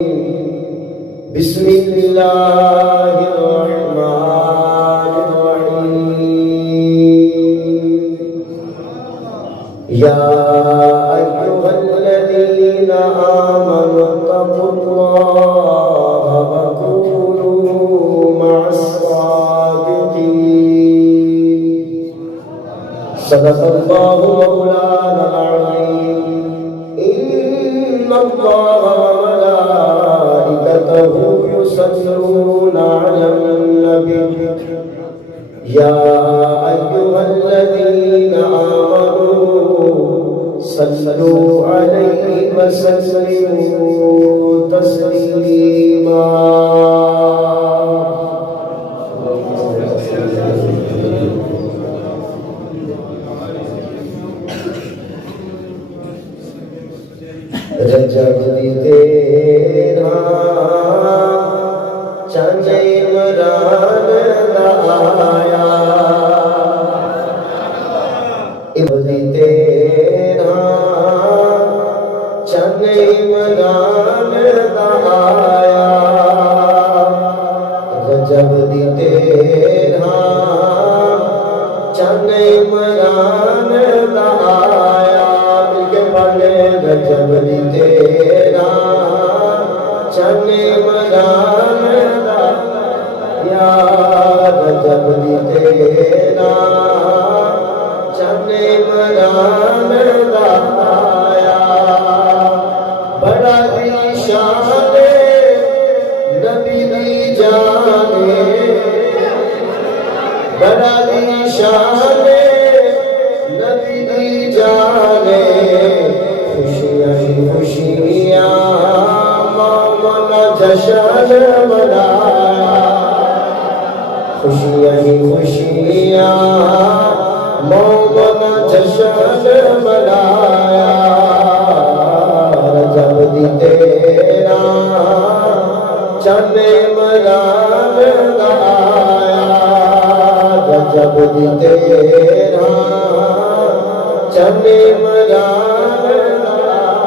بسم اللہ الرحمن الرحیم یا ایھا الذین آمنوا اتقوا اللہ وکونوا مع الصادقین صدق اللہ مولانا العظیم ان اللہ يصلون على النبي يا أيها الذين آمنوا صلوا عليه وسلموا تسليما رجب تیرا چند عمران آیا ابدی تیرا چند عمران آیا رجب دی تیرا چند عمران آیا مل کے پڑھے رجب دی تیرا چند عمران رجب دی تیرا چند عمران آیا بڑا دی شان نبی دی جانے بڑا دی شان نبی دی جانے خوشیاں خوشیاں مولا جشن منایا خوشیاں خوشیاں مومن جشن منایا رجب دی تیرا چند عمران آیا رجب دی تیرا چند عمران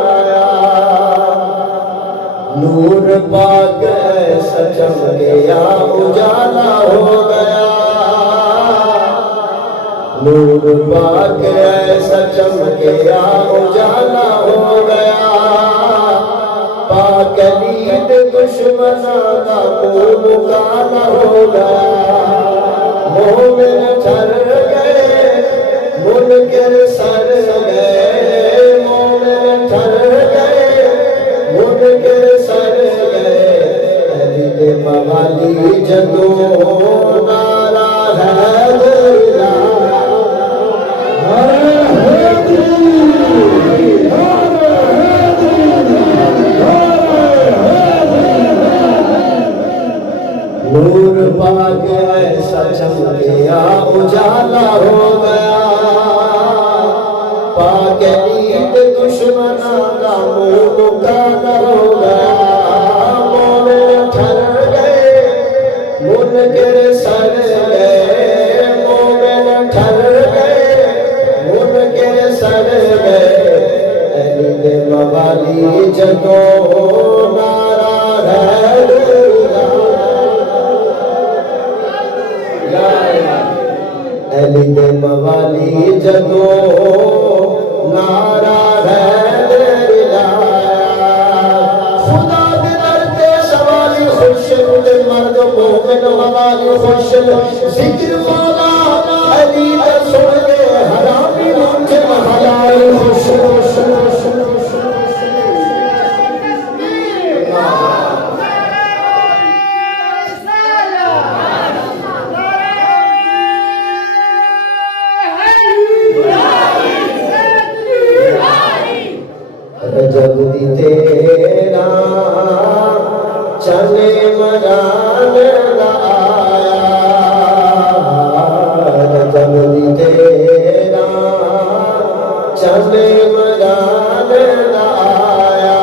آیا نور پاک ایسا چمکیا اجالا ہو گیا نور پاک ایسا چمکیا اجالا ہو گیا پاک لید دشمناں کا منہ کالا ہو گیا مومن ٹھر گئے منکر سر گئے مومن ٹھر گئے منکر سر گئے موالی جدو نارا ہے نور پاک ایسا چمکیا اجالا ہو گیا پاک عید دشمناں کا منہ کالا ہو گیا منکر سر گئے مومن ٹھر گئے منکر سر گئے عید موالی جدو نارا ہے عید موالی جدو نارا ہے خدا کے در کے سوالی خوش مرد مومن موالی خوش ذکر مولا علی سن کے حرامی مجھے حلالی خوش رجب دی تیرا چند عمران آیا رجب دی تیرا چند عمران آیا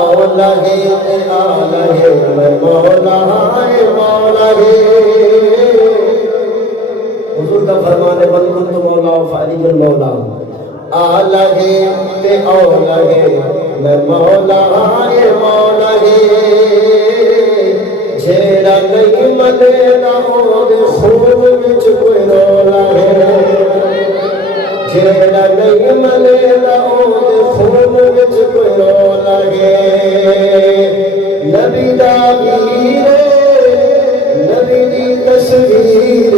اولا ہے میں مولا ہے مولا ہے حضور کا فرمان ہے من کنت مولا فعلی المولا آ لگے تے او لگے میں مولا مولا جھیڑا نہیں منے نہ دے خون وچ کوئی رولا ہے جھیڑا نہیں منے نہ دے خون وچ کوئی رولا ہے نبی دا ویر نبی دی تصویر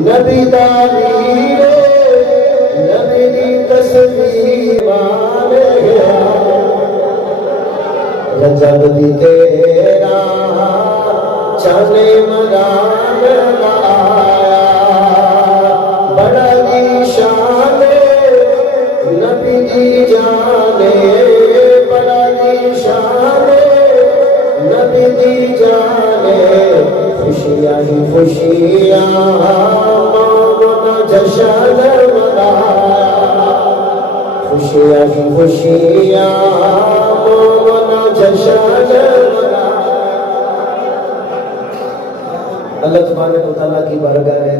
نبی دا ویر نبی دی تصویر والے رجب دی تیرا چانے مدان لایا بڑا دی شان نبی دی جانے بڑا دی شان نبی دی جانے خوشیاں ہی خوشیاں مولا جشن منایا خوشیاں ہی خوشیاں مولا جشن منایا اللہ تبارک و تعالیٰ کی بارگاہ میں